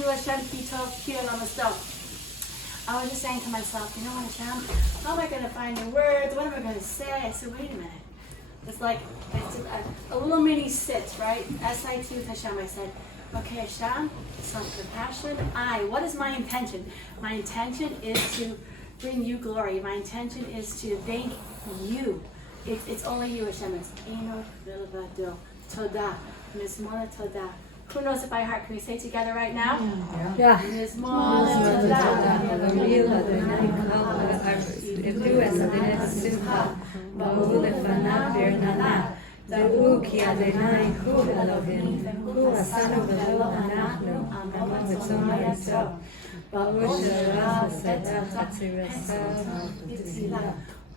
Kudu Hashem Kitov Kiyol Amasto. I was just saying to myself, you know what, Hashem, how am I going to find the words? What am I going to say? I said, wait a minute. It's like a little mini sit, right? S-I-T with Hashem. I said, okay, Hashem, self-compassion. What is my intention? My intention is to bring you glory. My intention is to thank you. It's only you, Hashem. It's Eno Vilvado Toda. Mizmora Toda. Who knows it by heart? Can we say it together right now? Yeah. Mizmora Toda.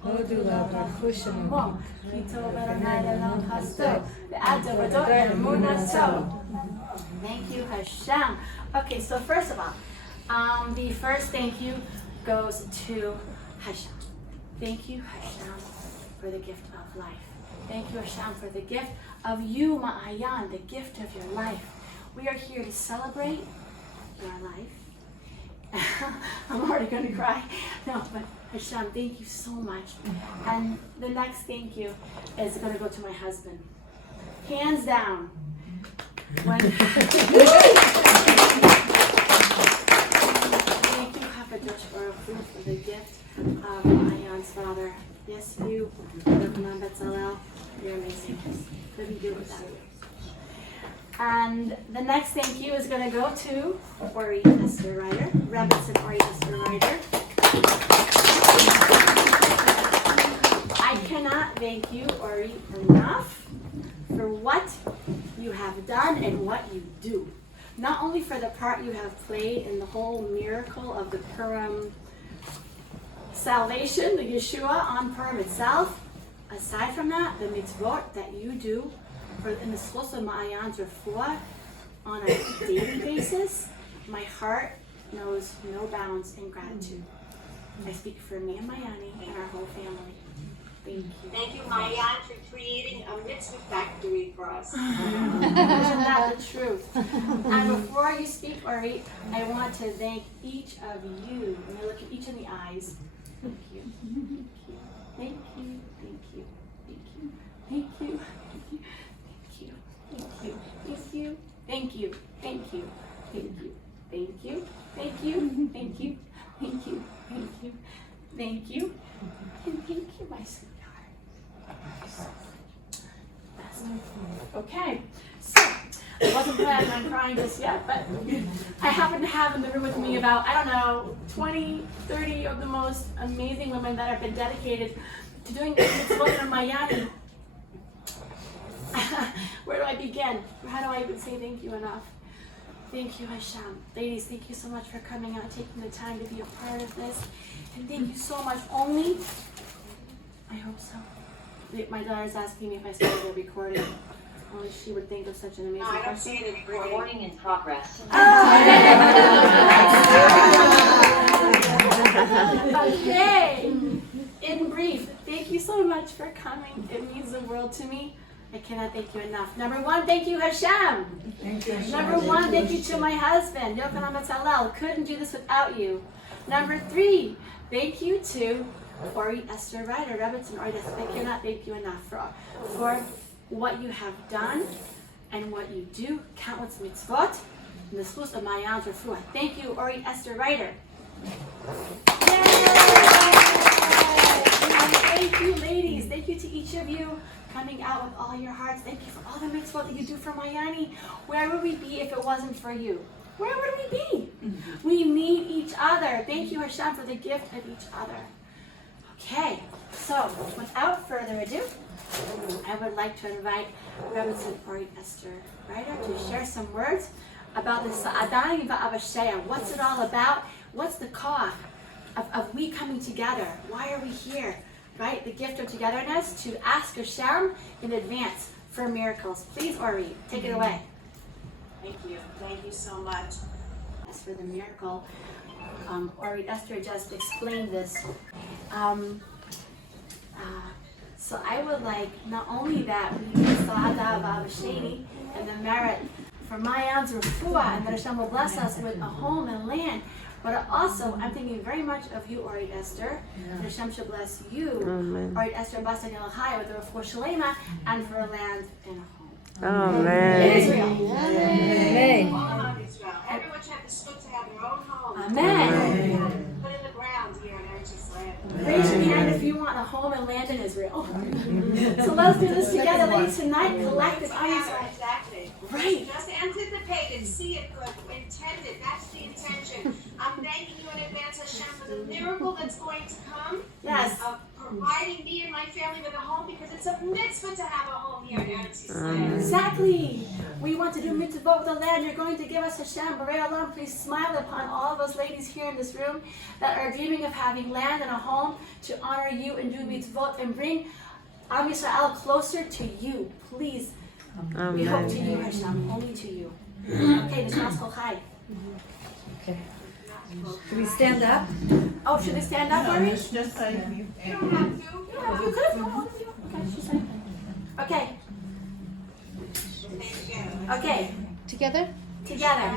Hodula Barchushim. Thank you, Hashem. Okay, so first of all, the first thank you goes to Hashem. Thank you, Hashem, for the gift of life. Thank you, Hashem, for the gift of you, Mayan, the gift of your life. We are here to celebrate your life. I'm already going to cry. No, but Hashem, thank you so much. And the next thank you is going to go to my husband. Hands down. Thank you, Hakadosh Baruch Hu, for the gift of Mayan's father. Yes, you, Rabbanan Betzalel, you're amazing. Couldn't do it without you. And the next thank you is going to go to Ori Esther Ryder, Rebbetzin Ori Esther Ryder. I cannot thank you, Ori, enough for what you have done and what you do. Not only for the part you have played in the whole miracle of the Purim salvation, the Yeshua on Purim itself, aside from that, the mitzvot that you do in the schos of Mayan's refuah on a daily basis, my heart knows no bounds in gratitude. I speak for me and Mayani and our whole family. Thank you. Thank you, Mayan, for creating a mitzvah factory for us. Isn't that the truth? And before you speak, Ori, I want to thank each of you. And I look at each in the eyes. Thank you. Thank you. Thank you. Thank you. Thank you. Thank you. Thank you. Thank you. Thank you. Thank you. Thank you. Thank you. Thank you. Thank you. Thank you. Thank you. Thank you. And thank you, my sweetheart. Okay. So I wasn't planning on crying just yet, but I happen to have in the room with me about, 20, 30 of the most amazing women that have been dedicated to doing this mitzvot in Mayan. Where do I begin? How do I even say thank you enough? Thank you, Hashem. Ladies, thank you so much for coming out, taking the time to be a part of this. And thank you so much. Only, I hope so. My daughter's asking me if I started a recording. Only she would think of such an amazing I don't question. see it in recording in progress. Okay. In brief, thank you so much for coming. It means the world to me. I cannot thank you enough. Number one, thank you, Hashem. Thank you, Hashem. Number one, thank you to my husband, Yochanan Betzalel. Couldn't do this without you. Number three, thank you to Ori Esther Ryder, Rebbetzin Ori Esther. I cannot thank you enough for what you have done and what you do. Countless mitzvot in the schools of Mayan's refuah. Thank you, Ori Esther Ryder. Yay! And thank you, ladies. Thank you to each of you coming out with all your hearts. Thank you for all the mitzvot that you do for Mayani. Where would we be if it wasn't for you? Where would we be? We need each other. Thank you, Hashem, for the gift of each other. Okay, so without further ado, I would like to invite Rebbetzin Ori Esther Ryder to share some words about the Sa'adani Va'avashaya. What's it all about? What's the koach of we coming together? Why are we here? Right? The gift of togetherness to ask Hashem in advance for miracles. Please, Ori, take it away. Thank you. Thank you so much. As for the miracle, Ori Esther just explained this. So I would like not only that we do Sa'ada V'Avasheni and the merit for Mayan's refuah, and that Hashem will bless us with a home and land. But also, I'm thinking very much of you, Orit Esther. That Hashem should bless you, Orit Esther Basa Elachai, with a refuah shalema, and for a land and a home. Amen. Israel. Amen. All around Israel. Everyone should have the scoop to have their own home. Amen. Put in the ground here in Eretz Yisrael. Raise your hand if you want a home and land in Israel. So let's do this together, ladies. Tonight, collective. Exactly. Right. Just anticipate it, see it good, intend it. That's the intention. I'm thanking you in advance, Hashem, for the miracle that's going to come. Yes. Of providing me and my family with a home, because it's a mitzvah to have a home here in Eretz Yisrael. Exactly. We want to do mitzvot with the land. You're going to give us Hashem. Borei Olam, please smile upon all of us ladies here in this room that are dreaming of having land and a home to honor you and do mitzvot and bring Am Yisrael closer to you. Please. We hope to you, Hashem. Only to you. Okay, this house high. Okay. Can we stand up? Oh, should they stand up, Ari? You don't have to. You could have one of you. Okay, she's saying. Okay. Okay. Together? Together.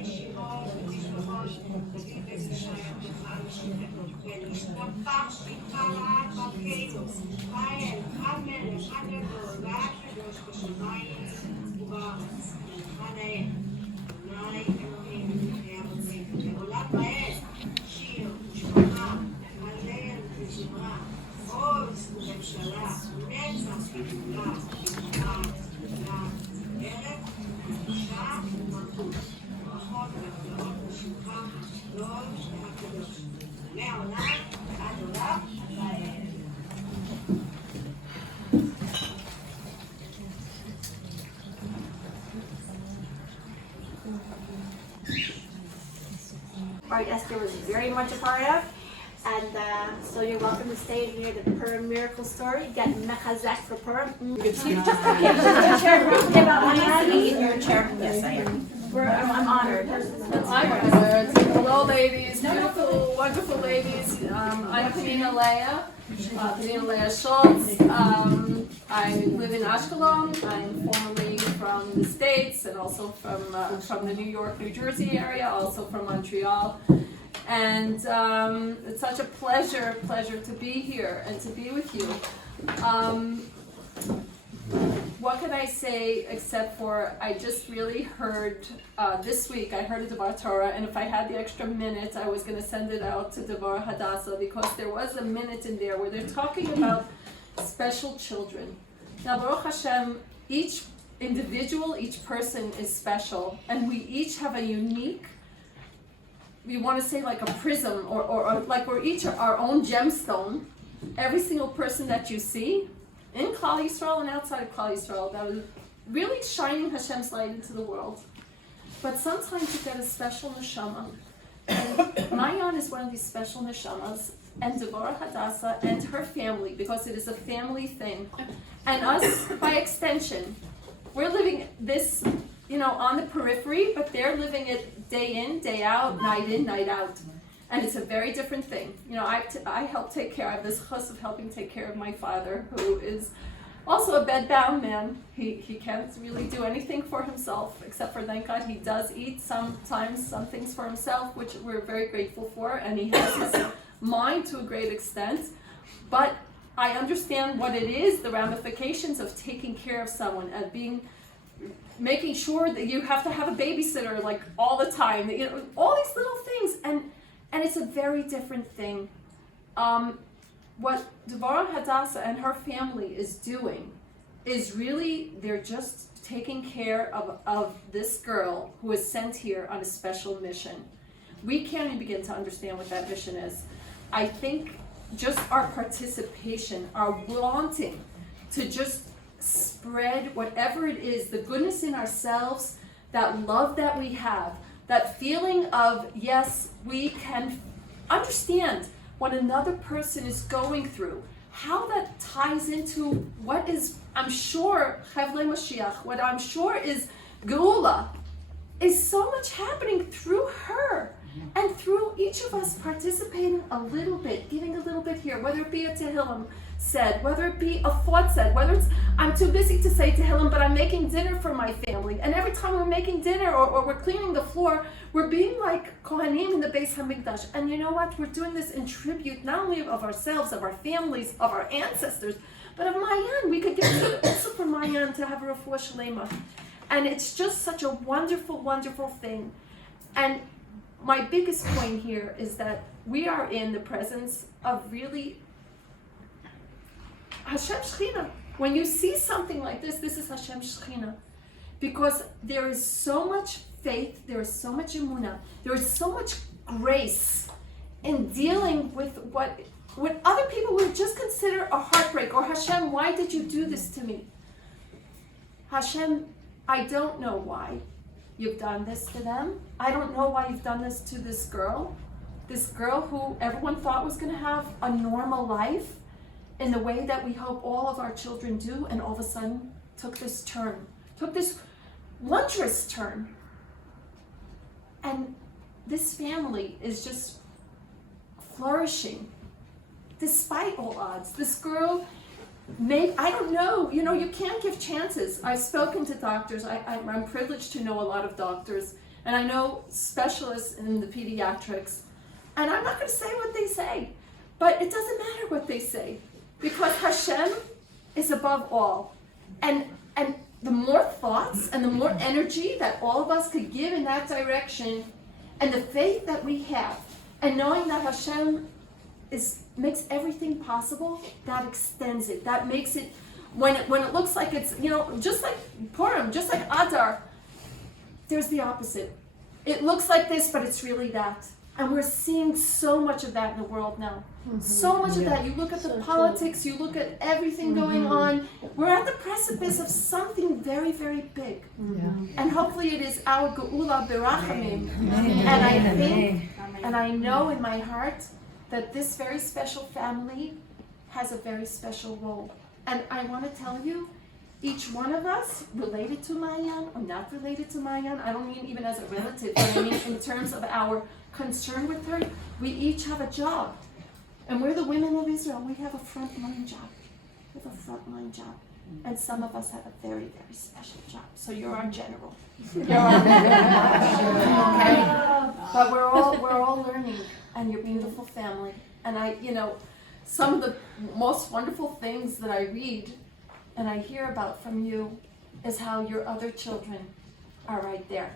בישיבות ובתשבחות, תגיד איזה שייך לך ונשתבח שמך לעד מלכנו, חי המלך הגדול והקדוש בשמיים ובארץ, אחד האל, אדוני אלוהים ואבותינו, לעולם ועד, שיר ושמחה, הלל וזמרה, עוז וממשלה, נצח וגדולה, שמחה, ערב, קדושה ומלכות, ברכות וגדולות בשמך, גדול והקדוש, מעולם עד עולם ועד. Right, Esther was very much a part of. And so you're welcome to stay and hear the Purim miracle story. Get mechazek for Purim. You just okay about Miami in your chair. Yes, I am. I'm honored. I'm honored. Hello, ladies. Beautiful, wonderful ladies. I'm Penina Leah Schultz. I live in Ashkelon. I'm formerly from the States and also from the New York, New Jersey area, also from Montreal. And it's such a pleasure to be here and to be with you. What can I say except for I just really heard this week, I heard a Devorah Torah, and if I had the extra minute, I was going to send it out to Devorah Hadassa, because there was a minute in there where they're talking about special children. Now, Baruch Hashem, each individual, each person is special, and we each have a unique, we want to say like a prism, or like we're each our own gemstone. Every single person that you see, in Klal Yisrael and outside of Klal Yisrael, that is really shining Hashem's light into the world. But sometimes you get a special neshama. And Mayan is one of these special neshamas, and Devorah Hadassa and her family, because it is a family thing. And us, by extension, we're living this, on the periphery, but they're living it day in, day out, night out. And it's a very different thing. I help take care, I have this chus of helping take care of my father, who is also a bedbound man. He can't really do anything for himself, except for, thank God, he does eat sometimes some things for himself, which we're very grateful for, and he has his mind to a great extent. But I understand what it is, the ramifications of taking care of someone, and making sure that you have to have a babysitter like all the time, all these little things, and it's a very different thing. What Devorah Hadassa and her family is doing is really, they're just taking care of this girl who is sent here on a special mission. We can't even begin to understand what that mission is. I think just our participation, our wanting to just spread whatever it is, the goodness in ourselves, that love that we have, that feeling of, yes, we can understand what another person is going through, how that ties into what is, I'm sure, Chevlei Mashiach, what I'm sure is Geula, is so much happening through her, and through each of us participating a little bit, giving a little bit here, whether it be a Tehillim said, whether it be a thought said, whether it's, I'm too busy to say Tehillim, but I'm making dinner for my family, and every time we're making dinner or we're cleaning the floor, we're being like Kohanim in the Beis HaMikdash. And you know what? We're doing this in tribute not only of ourselves, of our families, of our ancestors, but of Mayan. We could give it also for Mayan to have a refuah shlema. And it's just such a wonderful, wonderful thing. And my biggest point here is that we are in the presence of really Hashem Shechina. When you see something like this is Hashem Shechina. Because there is so much faith, there is so much emunah, there is so much grace in dealing with what other people would just consider a heartbreak, or Hashem, why did you do this to me? Hashem, I don't know why you've done this to them. I don't know why you've done this to this girl who everyone thought was going to have a normal life in the way that we hope all of our children do, and all of a sudden took this wondrous turn. And this family is just flourishing despite all odds. This girl I don't know, you can't give chances. I've spoken to doctors. I'm privileged to know a lot of doctors, And I know specialists in the pediatrics, and I'm not going to say what they say, but it doesn't matter what they say, because Hashem is above all. And the more thoughts and the more energy that all of us could give in that direction, and the faith that we have, and knowing that Hashem makes everything possible, that extends it. That makes it, when it looks like it's, just like Purim, just like Adar, there's the opposite. It looks like this, but it's really that. And we're seeing so much of that in the world now. So much of that. You look at the politics, you look at everything going on. We're at the precipice of something very, very big. And hopefully it is our Geula Berachamim. And I think, and I know in my heart, that this very special family has a very special role. And I want to tell you, each one of us, related to Mayan or not related to Mayan, I don't mean even as a relative, but I mean in terms of our concern with her, we each have a job. And we're the women of Israel, we have a frontline job. We have a frontline job. And some of us have a very, very special job. So you're our general. You're our general. Okay? But we're all learning, and you're a beautiful family. And some of the most wonderful things that I read and I hear about from you is how your other children are right there,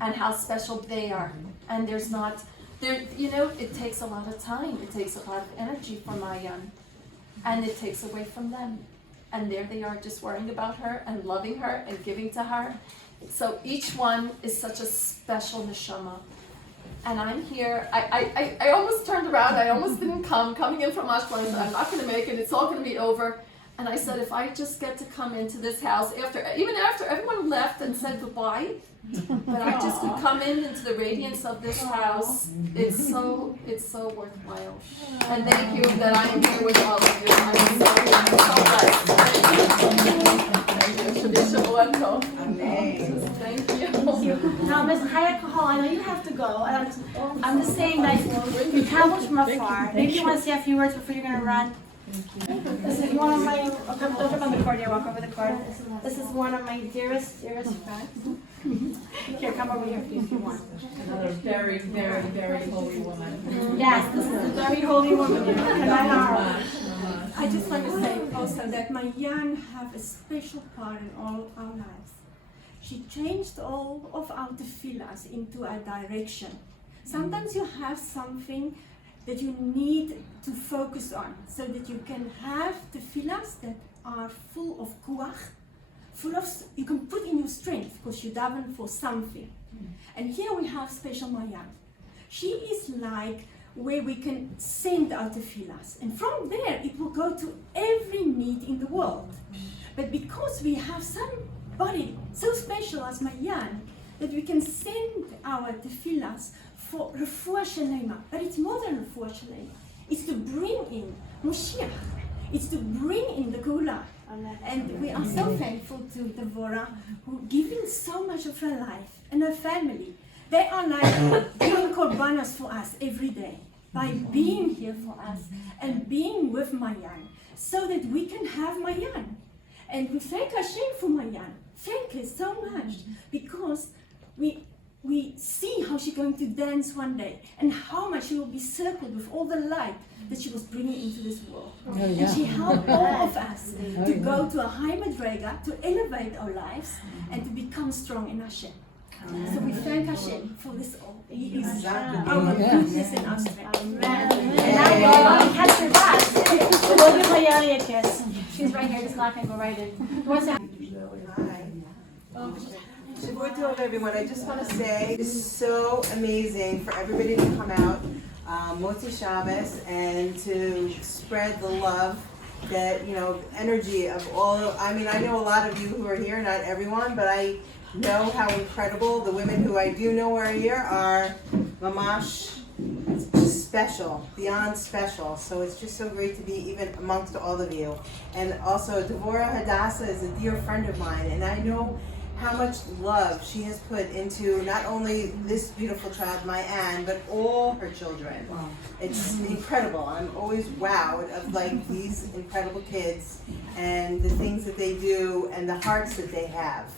and how special they are. And it takes a lot of time, it takes a lot of energy for Mayan, and it takes away from them. And there they are, just worrying about her and loving her and giving to her. So each one is such a special neshama. And I'm here. I almost turned around. I almost didn't come. Coming in from Ashkelon, I said, I'm not going to make it. It's all going to be over. And I said, if I just get to come into this house even after everyone left and said goodbye, but I just could come into the radiance of this house, it's so worthwhile. And thank you that I am here with all of you. I'm so blessed. Thank you. Now, Ms. Hayakahal, I know you have to go. And I'm just saying that you traveled from afar. Maybe you want to say a few words before you're going to run. This is one of my, don't jump on the cord, walk over the cord. This is one of my dearest friends. Here, come over here if you want. Another very, very, very holy woman. Yes, this is a very holy woman. I just want to say also that Mayan have a special part in all our lives. She changed all of our tefillahs into a direction. Sometimes you have something that you need to focus on, so that you can have tefillahs that are full of kuach, you can put in your strength, because you daven for something. And here we have special Mayan. She is like where we can send our tefillahs, and from there it will go to every need in the world. But because we have somebody so special as Mayan, that we can send our tefillahs for refuah shalema, but it's more than refuah shalema. It's to bring in Moshiach. It's to bring in the Geula. And we are so thankful to Devorah, who giving so much of her life and her family. They are like doing korbanos for us every day by being here for us and being with Mayan, so that we can have Mayan. And we thank Hashem for Mayan. Thank her so much, because we see how she's going to dance one day, and how much she will be circled with all the light that she was bringing into this world. And she helped all of us to go to a high madrega, to elevate our lives, and to become strong in Hashem. So we thank Hashem for this all. He is our goodness and our strength. Amen. And now you all catch her back. We'll give Hayali a kiss. She's right here, just not going to go right in. What's that? Shavua Tov, everyone. I just want to say it's so amazing for everybody to come out Motzi Shabbos and to spread the love that, energy of all. I mean, I know a lot of you who are here, not everyone, but I know how incredible the women who I do know are here are. Mamash, it's just special, beyond special. So it's just so great to be even amongst all of you. And also, Devorah Hadassa is a dear friend of mine, and I know how much love she has put into not only this beautiful child, Mayan, but all her children. Wow. It's incredible. I'm always wowed of these incredible kids and the things that they do and the hearts that they have.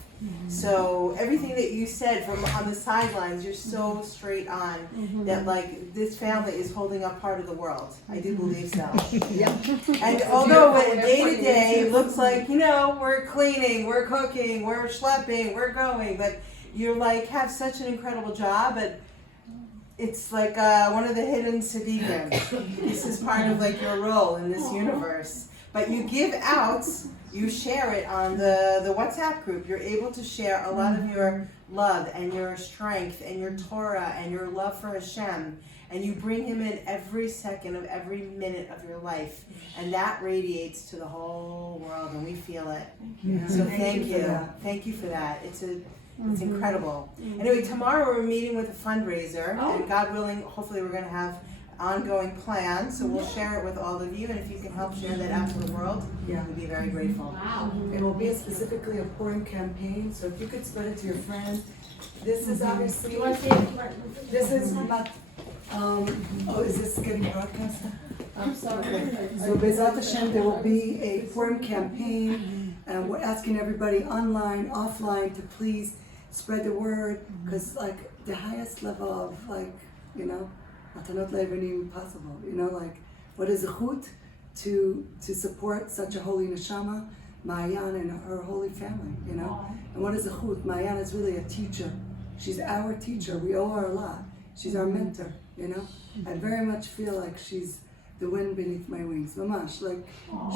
So everything that you said from on the sidelines, you're so straight on that like this family is holding up part of the world. I do believe so. Yeah. And although day to day it looks like, you know, we're cleaning, we're cooking, we're schlepping, we're going, but you're like have such an incredible job, but it's like one of the hidden tzaddikim. This is part of like your role in this universe. But you give out, you share it on the WhatsApp group. You're able to share a lot of your love and your strength and your Torah and your love for Hashem. And you bring him in every second of every minute of your life. And that radiates to the whole world and we feel it. So thank you. Thank you for that. It's incredible. Anyway, tomorrow we're meeting with a fundraiser, and God willing, hopefully we're going to have ongoing plans, so we'll share it with all of you, and if you can help share that out to the world, we'd be very grateful. Wow. It will be specifically a Purim campaign, so if you could spread it to your friends. This is obviously, this is not, is this getting broadcast? I'm sorry. So Bezat Hashem, there will be a Purim campaign, and we're asking everybody online, offline, to please spread the word, because like the highest level of like, you know, matanot le'evenim possible, you know, like what is a chut to support such a holy neshama, Mayan and her holy family, you know, and what is a chut? Mayan is really a teacher. She's our teacher. We owe her a lot. She's our mentor, you know. I very much feel like she's the wind beneath my wings, mamash. Like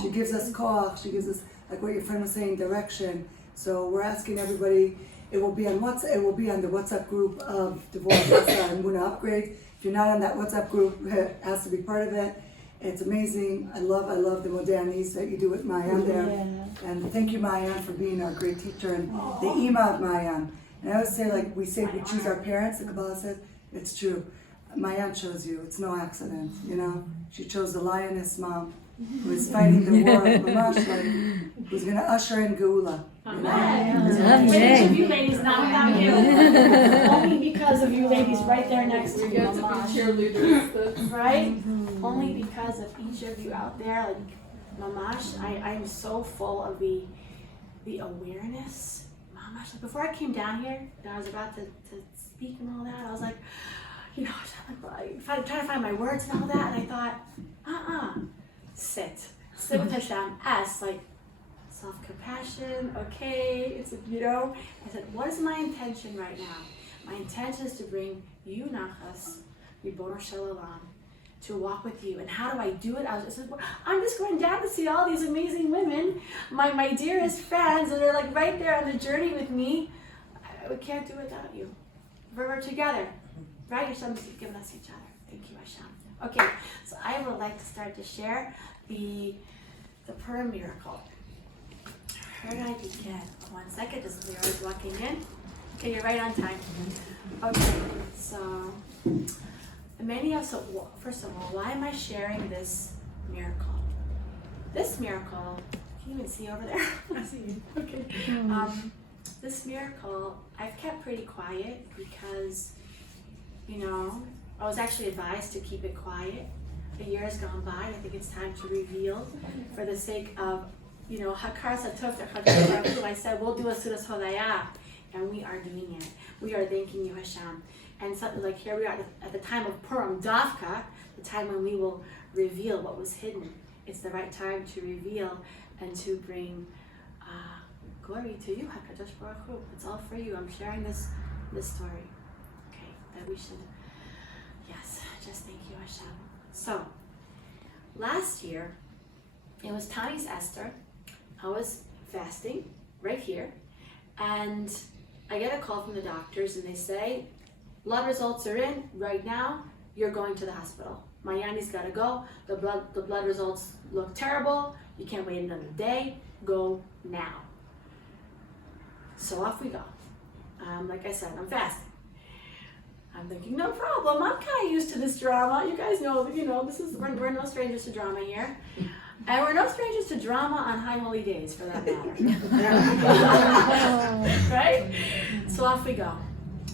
she gives us koach, she gives us, like what your friend was saying, direction. So we're asking everybody. It will be on WhatsApp. It will be on the WhatsApp group of Devorah, Hadassa, and Muna Upgrade. If you're not on that WhatsApp group, it has to be part of it. It's amazing. I love the modernis that you do with Mayan there. And thank you, Mayan, for being our great teacher and the Ima of Mayan. And I always say, like we say, we choose our parents. The Kabbalah says it's true. Mayan chose you. It's no accident. You know, she chose the lioness mom who is fighting the war of Mamash, like, who's going to usher in Geula. Which of you ladies, not without you. Only because of you ladies right there next to We you, get to be Mamash. cheerleaders. Right? Only because of each of you out there, like Mamash, I'm so full of the awareness. Mamash, like before I came down here and I was about to speak and all that, I was like, you know, trying to find my words and all that, and I thought, sit with Hashem, like self-compassion, okay, it's, you know, I said, what is my intention right now? My intention is to bring you, Nachas, Ribono Shel Olam, to walk with you. And how do I do it? I'm just going down to see all these amazing women, my dearest friends, and they're like right there on the journey with me. We can't do it without you. We're together, right? Hashem's given us each other. Thank you, Hashem. Okay, so I would like to start to share the Purim miracle. Where did I begin? 1 second, this is Leo's walking in. Okay, you're right on time. Okay, so first of all, why am I sharing this miracle? This miracle, can you even see over there? I see you. Okay. This miracle, I've kept pretty quiet because, you know, I was actually advised to keep it quiet. A year has gone by, and I think it's time to reveal for the sake of, you know, Hakar Satov Techadeh. I said, we'll do a Seudat Hodaya, and we are doing it. We are thanking you, Hashem. And something like here we are at the time of Purim, Davka, the time when we will reveal what was hidden. It's the right time to reveal and to bring glory to you, HaKadosh Baruch Hu. It's all for you. I'm sharing this story. Okay, that we should, yes, just thank you, Hashem. So, last year, it was Tani's Esther. I was fasting right here, and I get a call from the doctors, and they say, blood results are in right now. You're going to the hospital. Mayani's got to go. The blood results look terrible. You can't wait another day. Go now. So off we go. Like I said, I'm fasting. I'm thinking, no problem. I'm kind of used to this drama. You guys know, we're no strangers to drama here. And we're no strangers to drama on high holy days, for that matter. Right? So off we go.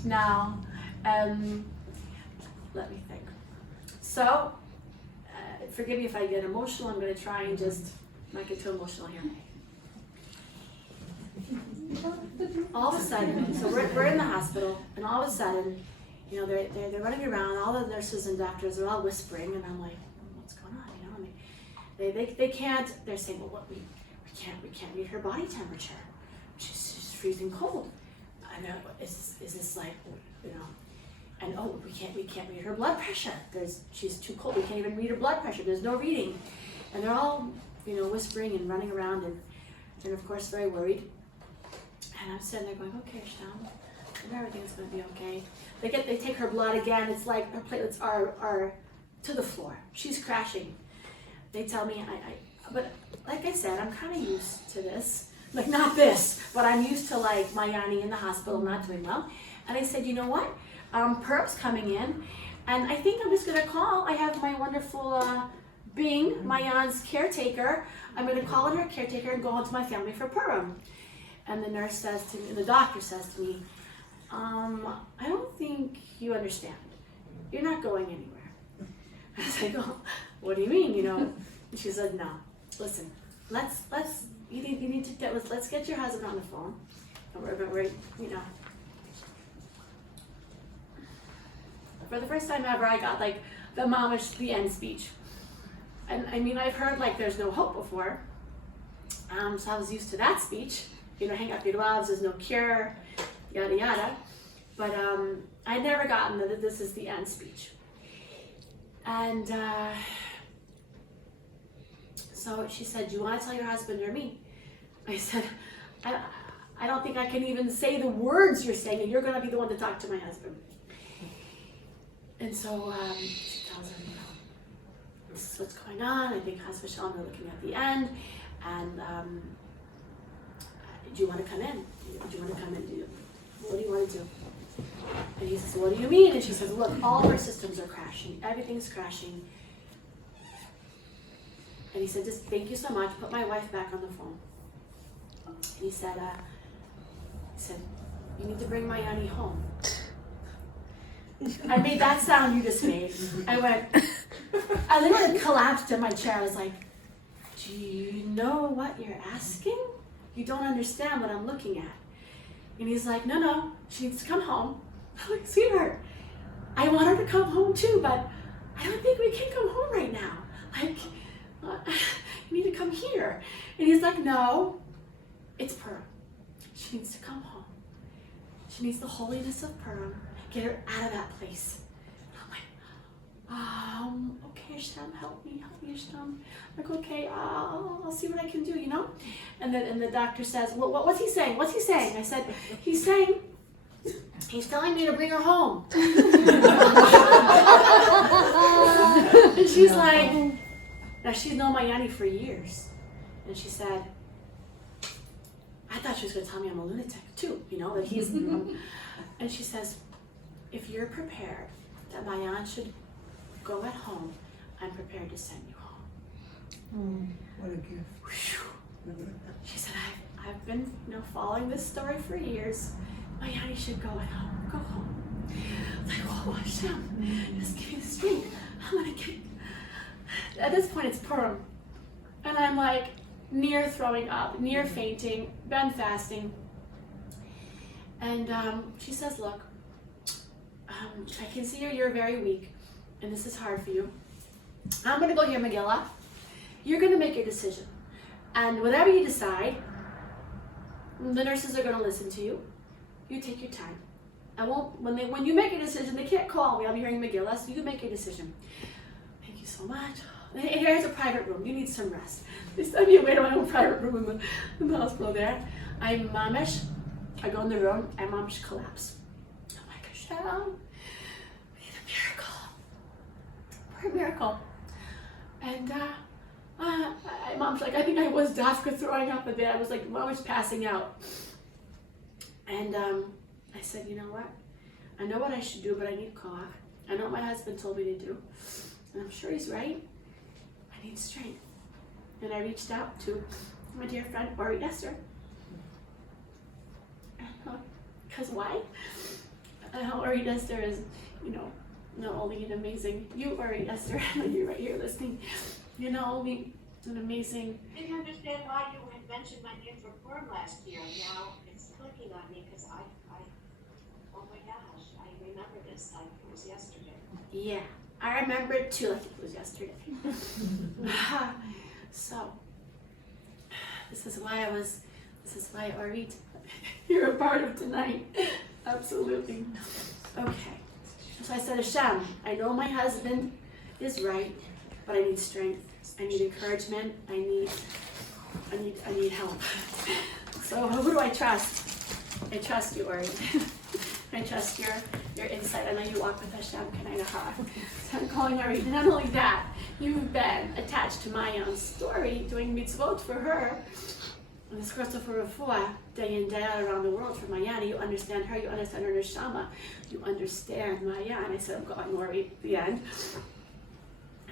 Now, let me think. So, forgive me if I get emotional. I'm going to try and just not get too emotional here. all of a sudden, so we're in the hospital, and all of a sudden, you know, they're running around, all the nurses and doctors are all whispering, and I'm like, what's going on, you know? I mean, they can't, they're saying, well, what, we can't read her body temperature. She's freezing cold. I know, is this like, you know, and oh, we can't read her blood pressure. She's too cold, we can't even read her blood pressure, there's no reading. And they're all, you know, whispering and running around, and of course very worried. And I'm sitting there going, okay, Sham, everything's gonna be okay. They take her blood again, it's like her platelets are to the floor. She's crashing. They tell me, but like I said, I'm kind of used to this. Like not this, but I'm used to like Mayani in the hospital not doing well. And I said, you know what? Purim's coming in, and I think I'm just gonna call. I have my wonderful Bing, Mayan's caretaker. I'm gonna call in her caretaker and go home to my family for Purim. And the nurse says to me, the doctor says to me, I don't think you understand. You're not going anywhere. I was like, oh, what do you mean? You know? And she said, no. Listen, let's get your husband on the phone. And we're you know. For the first time ever, I got like the end speech. And I mean, I've heard like there's no hope before. So I was used to that speech. You know, hang up your gloves, there's no cure, yada yada. But I'd never gotten that this is the end speech. And so she said, do you want to tell your husband or me? I said, I don't think I can even say the words you're saying, and you're going to be the one to talk to my husband. And so she tells him, you know, this is what's going on. I think Chas v'shalom, we're looking at the end. And do you want to come in? Do you want to come in? What do you want to do? And he says, what do you mean? And she says, look, all of our systems are crashing. Everything's crashing. And he said, just thank you so much. Put my wife back on the phone. And he said, you need to bring Mayani home. I made that sound you just made. I literally collapsed in my chair. I was like, do you know what you're asking? You don't understand what I'm looking at. And he's like, no, she needs to come home. I'm like, sweetheart, I want her to come home too, but I don't think we can come home right now. Like, you need to come here. And he's like, no, it's Purim. She needs to come home. She needs the holiness of Purim. Get her out of that place. And I'm like, okay, Hashem, help me, Hashem. Like, okay, I'll see what I can do, you know? And the doctor says, well, what's he saying? What's he saying? I said, he's telling me to bring her home. And she's like, now she's known Mayani for years. And she said, I thought she was going to tell me I'm a lunatic too, you know, that he's, and she says, if you're prepared that Mayan should go at home, I'm prepared to send you home. What a gift. She said, I've been, you know, following this story for years. Mayani should go at home. Go home. I was like, oh Hashem, just give me the strength. I'm gonna get. At this point, it's Purim, and I'm like near throwing up, near fainting, been fasting. And she says, look, I can see you're very weak, and this is hard for you. I'm gonna go hear Megillah. You're gonna make your decision, and whatever you decide, the nurses are gonna listen to you. You take your time. I won't. When you make a decision, they can't call me. I'll be hearing Megillah, so you can make your decision. Thank you so much. And here's a private room. You need some rest. They send me away to my own private room in the hospital there. I'm mamish. I go in the room. I mamish collapse. I'm like, Hashem, we need a miracle. We're a miracle. And mom's like, I think I was dafka throwing up a bit. I was like, mamish passing out. And I said, you know what? I know what I should do, but I need koach. I know what my husband told me to do. And I'm sure he's right. I need strength. And I reached out to my dear friend, Ori Esther. Because why? Ori Esther is, you know, not only an amazing, you Ori Esther, you're right here listening, you're not only an amazing. I didn't understand why you had mentioned my name for Purim last year. Now it's looking at me because oh my gosh, I remember this like it was yesterday. Yeah, I remember it too, like it was yesterday. So, this is why Orit, you're a part of tonight. Absolutely. Okay. So I said, Hashem, I know my husband is right, but I need strength. I need encouragement. I need help. So who do I trust? I trust you, Ori. I trust your insight. I know you walk with Hashem. So I'm calling Ori. And not only that, you've been attached to Mayan's story, doing mitzvot for her. And this crystal for Refuah, day in, day out around the world for Mayan. You understand her, you understand her neshama, you understand Mayan. I said, I'm calling Ori at the end.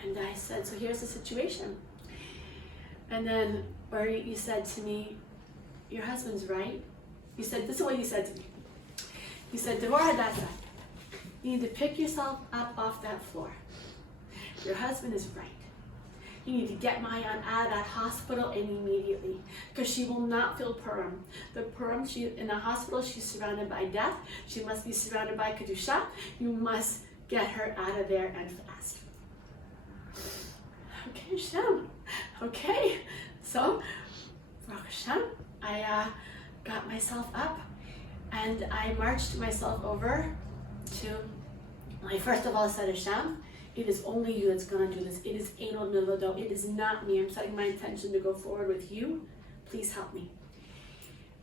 And I said, so here's the situation. And then, Ori, you said to me, your husband's right. You said, this is what you said to me. You said, Devorah, Hadassa, you need to pick yourself up off that floor. Your husband is right. You need to get Mayan out of that hospital and immediately, because she will not feel Purim. The Purim, in the hospital, she's surrounded by death. She must be surrounded by Kedusha. You must get her out of there and fast. Okay, Hashem. Okay, so, Baruch Hashem, I got myself up and I marched myself over to, I first of all said, Hashem, it is only you that's going to do this. It is Eino Milado. It is not me. I'm setting my intention to go forward with you. Please help me.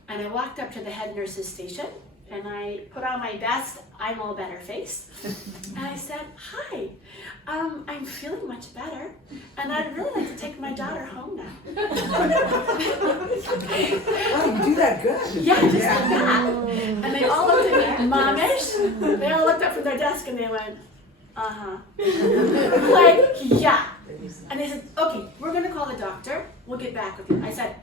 And I walked up to the head nurse's station and I put on my best I'm all better face. And I said, hi, I'm feeling much better. And I'd really like to take my daughter home now. Oh, you do that good. Yeah, just like that. And they all looked at me, Momish. They all looked up from their desk and they went, uh-huh. Like, yeah. And they said, okay, we're gonna call the doctor. We'll get back with you. I said,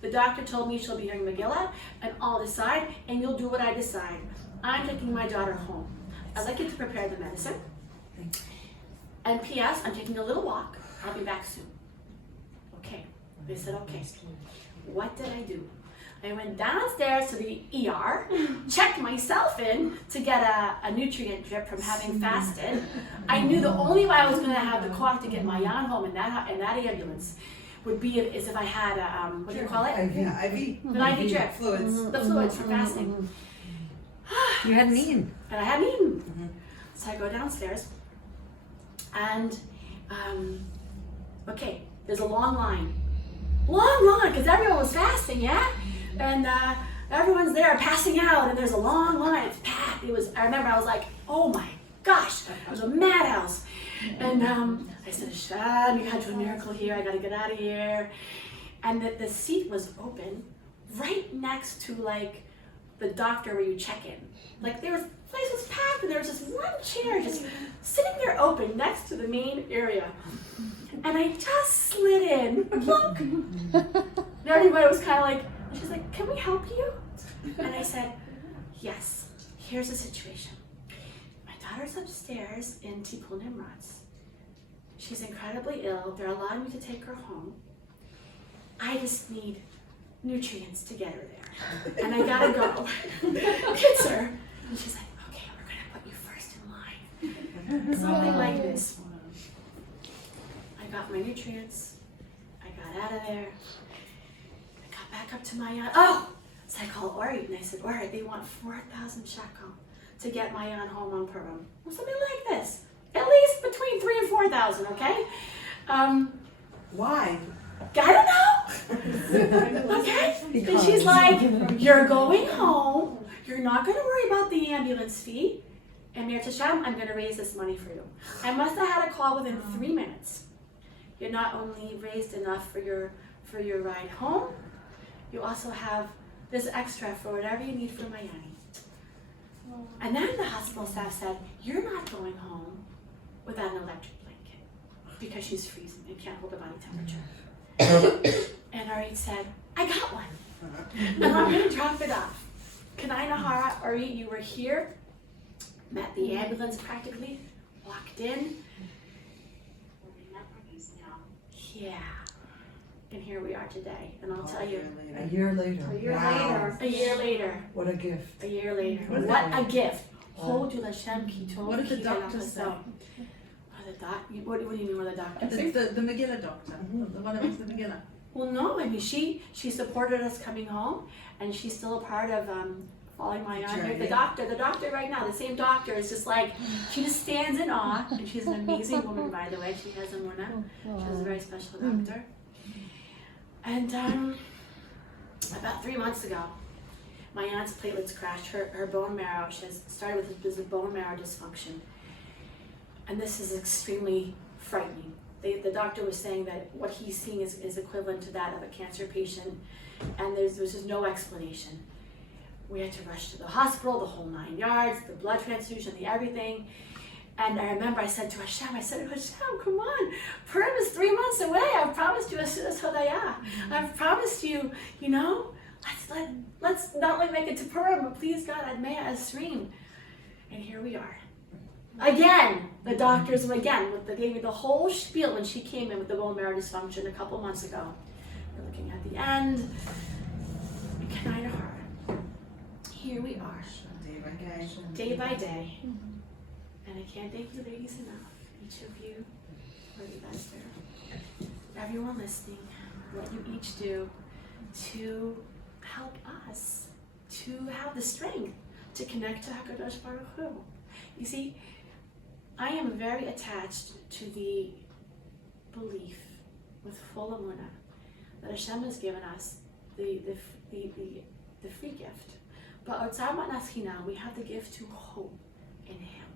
The doctor told me she'll be hearing Megillah, and I'll decide, and you'll do what I decide. I'm taking my daughter home. I'd like you to prepare the medicine. And P.S., I'm taking a little walk. I'll be back soon. Okay. They said, okay. What did I do? I went downstairs to the ER, checked myself in to get a nutrient drip from having fasted. I knew the only way I was going to have the car to get Mayan home in that ambulance would be if I had a, what do you call it? IV. An IV drip. Fluids. The fluids from fasting. You hadn't eaten. And I hadn't eaten. So I go downstairs and, okay, there's a long line. Long line, because everyone was fasting, yeah? And everyone's there passing out and there's a long line, it's packed. I remember I was like, oh my gosh, it was a madhouse. And I said, Hashem, you had to do a miracle here, I gotta get out of here. And the seat was open right next to like the doctor where you check in. Like the place was packed and there was just one chair just sitting there open next to the main area. And I just slid in, plunk. And everybody was kind of like, she's like, can we help you? And I said, yes, here's the situation. My daughter's upstairs in Tikkun Nimrod's. She's incredibly ill. They're allowing me to take her home. I just need nutrients to get her there. And I gotta go. Kids her. And she's like, okay, we're gonna put you first in line. Something like this. I got my nutrients. I got out of there. I got back up to Mayan. Oh! So I called Ori and I said, Ori, they want 4,000 shekel to get Mayan home on Purim. Or something like this. At least between 3,000 and 4,000, okay? Why? I don't know. Okay? And she's like, you're going home. You're not going to worry about the ambulance fee. And Mir Tashem, I'm going to raise this money for you. I must have had a call within 3 minutes. You're not only raised enough for your ride home, you also have this extra for whatever you need for Miami. And then the hospital staff said, you're not going home without an electric blanket because she's freezing and can't hold her body temperature. And Arit said, I got one. And I'm going to drop it off. Kanai Nahara, Arit, you were here, met the ambulance practically, walked in. Remember these now. Yeah. You can here we are today. And I'll tell you, A year later. A year Wow. later. a year later, What a gift. a year later, What what is a gift. Hold you Lashem ki tov What did the ki doctor v'lachasam. say? What do you mean what the doctor The, said? the Megillah doctor, the one that makes the Megillah. Well, no, I mean, she supported us coming home, and she's still a part of following Mayan here. Journey. The doctor right now, the same doctor is just like, she just stands in awe, and she's an amazing woman, by the way. She has a muna. She's a very special doctor. And about 3 months ago, my aunt's platelets crashed. Her bone marrow, she has started with a bone marrow dysfunction. And this is extremely frightening. The doctor was saying that what he's seeing is equivalent to that of a cancer patient, and there was just no explanation. We had to rush to the hospital, the whole 9 yards, the blood transfusion, the everything. And I remember I said to Hashem, come on, Purim is 3 months away. I've promised you a Seudat Hodaya. I've promised you, let's not only make it to Purim, but please God, Admea Esrim. And here we are. Again, the doctors gave me the whole spiel when she came in with the bone marrow dysfunction a couple months ago. We're looking at the end. Kind of hard. Here we are, day by day. And I can't thank you ladies enough, each of you, for you guys there, everyone listening, what you each do to help us to have the strength to connect to HaKadosh Baruch Hu. You see, I am very attached to the belief with full emunah that Hashem has given us the free gift. But outside Matnas Chinam, we have the gift to hope in Him.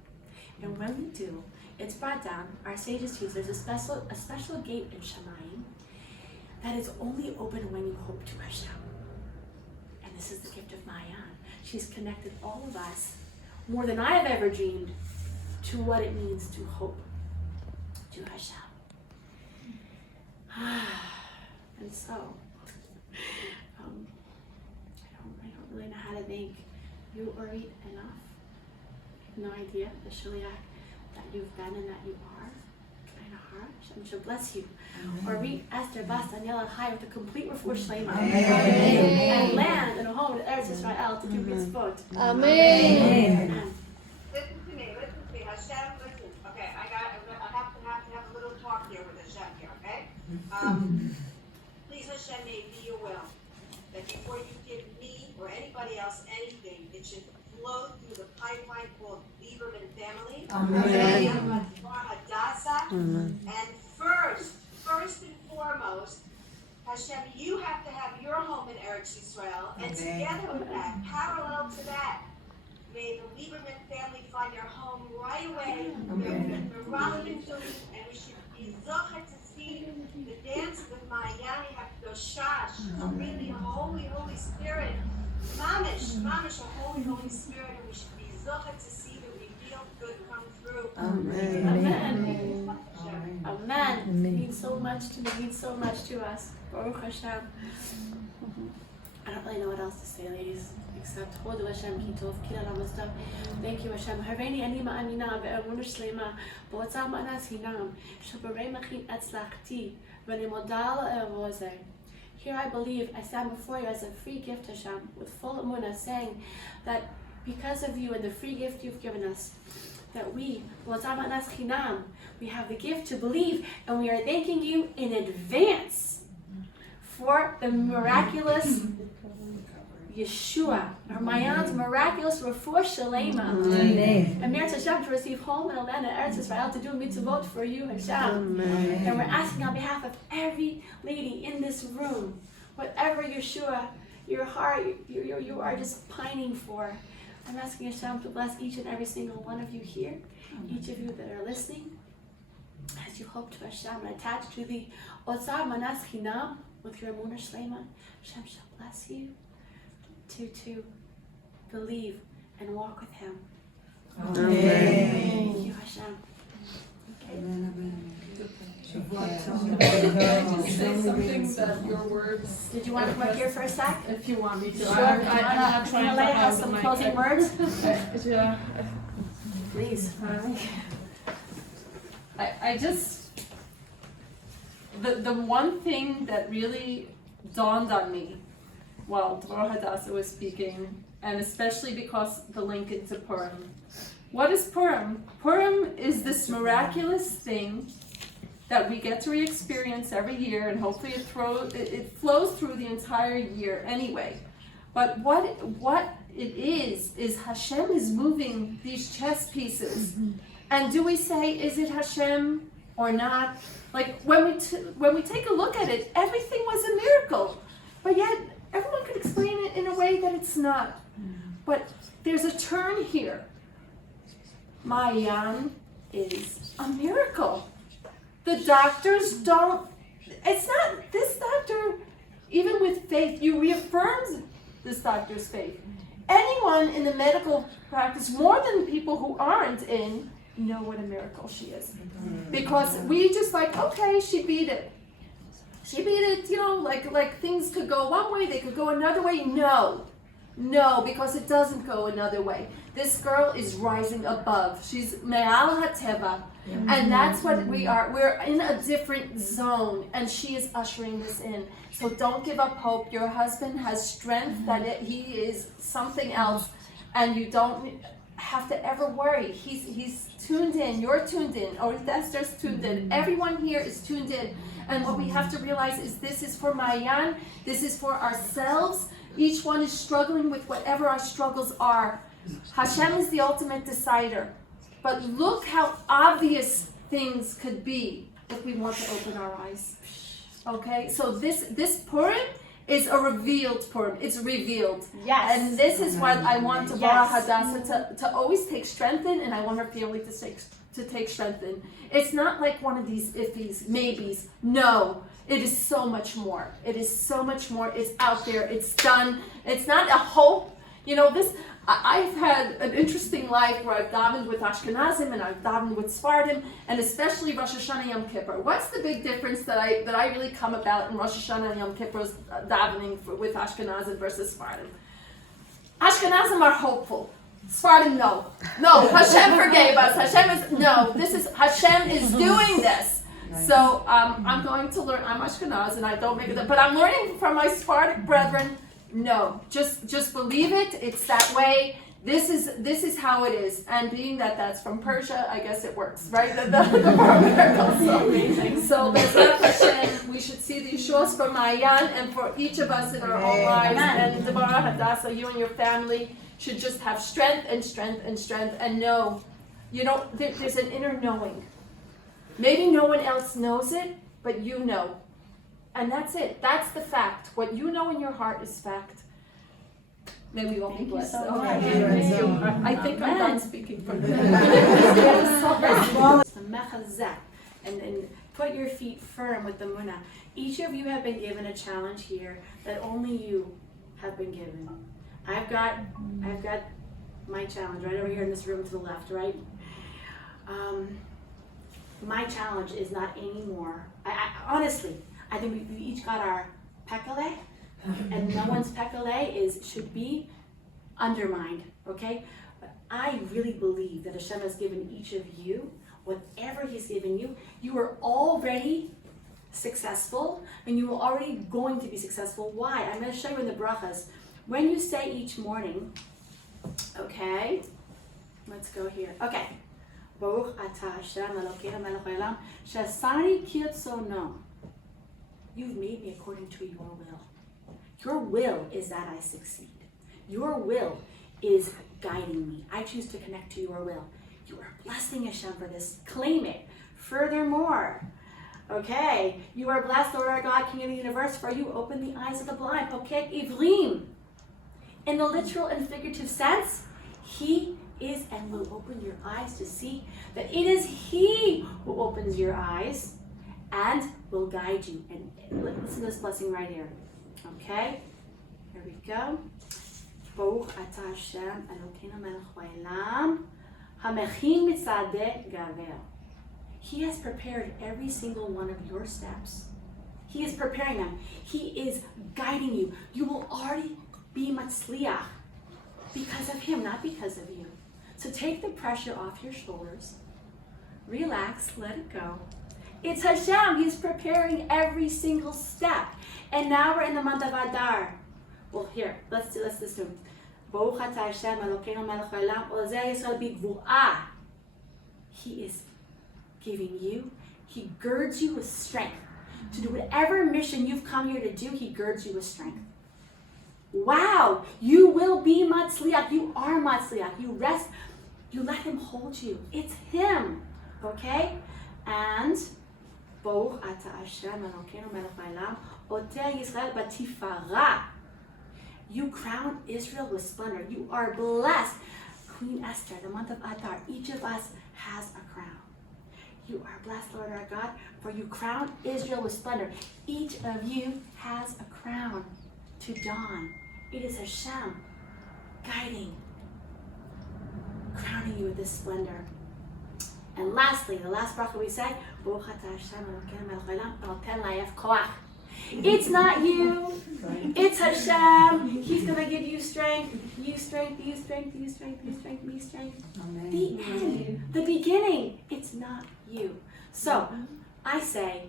And when we do, it's brought down, our sages teach, there's a special gate in Shemayim that is only open when you hope to Hashem. And this is the gift of Mayan. She's connected all of us, more than I have ever dreamed, to what it means to hope to Hashem. And so, I don't really know how to thank you, Orit, enough. I have no idea the shaliach that you've been and that you are. Kind of hard. Hashem should bless you. Orit, Esther, Bas, Daniela, Chai with a complete refuah shlema. And land and a home in Eretz Israel to do mitzvot. Amen. Listen to me. Hashem, listen. Okay, I have to have a little talk here with Hashem here, okay? Please, Hashem, may it be your will that before you give me or anybody else anything, it should flow through the pipeline called Lieberman family. Amen. Hadassa. And first and foremost, Hashem, you have to have your home in Eretz Yisrael, and together with that, parallel to that, may the Lieberman family find their home right away. And we should be zocha to see the dance with Mayan Hakdoshash, really Holy Spirit, Mamish, a Holy Spirit, and we should be zocha to see the revealed good come through. Amen. Amen. Amen. It means so much to me, it means so much to us. Baruch Hashem. I don't really know what else to say, ladies, except Hodu Hashem ki tov ki la'amastam. Thank you, Hashem. Harveni ani ma'amina ve'emunah shlema b'otzah ma'anas hinam shebarei machin etzlachti v'ani moda la'erozeh. Here I believe, I stand before you as a free gift, Hashem, with full emunah, saying that because of you and the free gift you've given us, that we have the gift to believe, and we are thanking you in advance for the miraculous Yeshua, or Mayan's miraculous refuah shalema. Amen. And Meretz Hashem to receive home in a land of Eretz Israel to do mitzvot for you, Hashem. And we're asking on behalf of every lady in this room, whatever Yeshua, your heart, you are just pining for. I'm asking Hashem to bless each and every single one of you here, each of you that are listening, as you hope to Hashem and attach to the Otzar Manas Chinam with your Emunah Shlema. Hashem shall bless you to believe and walk with Him. Amen. Thank you, Hashem. Can I just say something that your words? Did you want to come up here for a sec? If you want me to. Sure. I'm not trying to Leah has hug some my closing head. words. Yeah. Please. I just the one thing that really dawned on me while Devorah Hadassa was speaking, and especially because the link into Purim. What is Purim? Purim is this miraculous thing that we get to re-experience every year, and hopefully it flows through the entire year anyway. But what it is Hashem is moving these chess pieces. And do we say, is it Hashem or not? Like when we take a look at it, everything was a miracle. But yet everyone could explain it in a way that it's not. But there's a turn here. Mayan is a miracle. The doctors don't, it's not, this doctor, even with faith, you reaffirms this doctor's faith. Anyone in the medical practice, more than people who aren't in, know what a miracle she is. Because we just like, okay, she beat it. She beat it, you know, like things could go one way, they could go another way. No, because it doesn't go another way. This girl is rising above. She's me'al hateva. And that's what we are. We're in a different zone, and she is ushering this in. So don't give up hope. Your husband has strength that he is something else, and you don't have to ever worry. He's tuned in. You're tuned in. Or Esther's tuned in. Everyone here is tuned in. And what we have to realize is this is for Mayan. This is for ourselves. Each one is struggling with whatever our struggles are. Hashem is the ultimate decider. But look how obvious things could be if we want to open our eyes. Okay? So this Purim is a revealed Purim. It's revealed. Yes. And this is what I want Devorah Hadassa to always take strength in, and I want her family to take strength in. It's not like one of these iffies, maybes. No. It is so much more. It is so much more. It's out there. It's done. It's not a hope. You know, I've had an interesting life where I've davened with Ashkenazim and I've davened with Sephardim, and especially Rosh Hashanah Yom Kippur. What's the big difference that I really come about in Rosh Hashanah and Yom Kippur's davening with Ashkenazim versus Sephardim? Ashkenazim are hopeful. Sephardim, no. No, Hashem forgave us. Hashem is doing this. So I'm going to learn. I'm Ashkenaz and I don't make it up, but I'm learning from my Sephardic brethren. No, just believe it. It's that way. This is how it is. And being that that's from Persia, I guess it works, right? The miracle. So Bezrat Hashem, we should see the Yeshuas for Mayan and for each of us in our own lives. And Devorah Hadassa, you and your family should just have strength and strength and strength and know, there's an inner knowing. Maybe no one else knows it, but you know. And that's it. That's the fact. What you know in your heart is fact. May we all be blessed. So I think I'm done speaking for the and put your feet firm with the munah. Each of you have been given a challenge here that only you have been given. I've got my challenge right over here in this room to the left, right? My challenge is not anymore. Honestly, I think we each got our pekale, and no one's pekale should be undermined, okay? But I really believe that Hashem has given each of you whatever He's given you. You are already successful, and you are already going to be successful. Why? I'm going to show you in the brachas. When you say each morning, okay, let's go here. Okay. Baruch atah Hashem Elokeinu melech haolam she'asani kirtzono. You've made me according to your will. Your will is that I succeed. Your will is guiding me. I choose to connect to your will. You are blessing Hashem for this. Claim it. Furthermore, okay, you are blessed, Lord our God, King of the universe, for you open the eyes of the blind. Poket ivrim. In the literal and figurative sense, He is and will open your eyes to see that it is He who opens your eyes and will guide you. And listen to this blessing right here. Okay? Here we go. Baruch atah Hashem Elokeinu melech haolam hamechin mitzadeh gaver. He has prepared every single one of your steps. He is preparing them. He is guiding you. You will already be matzliach because of Him, not because of you. So take the pressure off your shoulders. Relax, let it go. It's Hashem. He's preparing every single step. And now we're in the month of Adar. Well, here, let's assume. Baruch atah Hashem Elokeinu melech haolam ozeh Yisrael bigvuah. He is giving you, he girds you with strength. To do whatever mission you've come here to do, he girds you with strength. Wow, you will be matzliach. You are matzliach. You rest, you let him hold you. It's him, okay? And Baruch atah Hashem Elokeinu melech haolam oteh Yisrael b'tifarah. You crown Israel with splendor. You are blessed. Queen Esther, the month of Adar, each of us has a crown. You are blessed, Lord our God, for you crown Israel with splendor. Each of you has a crown to don. It is Hashem guiding, crowning you with this splendor. And lastly, the last bracha we say, Baruch atah Hashem Elokeinu melech haolam noten la'ayef koach. It's not you, it's Hashem. He's going to give you strength, you strength, you strength, you strength, you strength, you strength. Amen. The end, the beginning, it's not you. So, I say,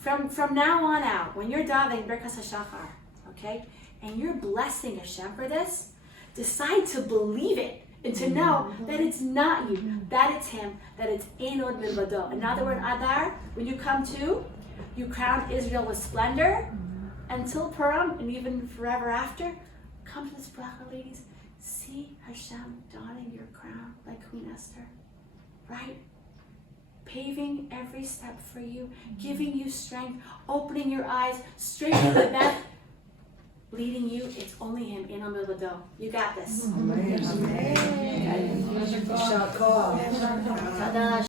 from now on out, when you're davening Birkas HaShachar, okay, and you're blessing Hashem for this, decide to believe it and to know that it's not you, that it's him, that it's Ein Od Milvado. And now that we're in Adar, when you come to, you crown Israel with splendor until Purim and even forever after. Come to this bracha, ladies. See Hashem donning your crown like Queen Esther, right? Paving every step for you, giving you strength, opening your eyes, straightening the back, leading you. It's only him, Ein Od Milvado. You got this. Amen. Amen. Okay. יישר כוח.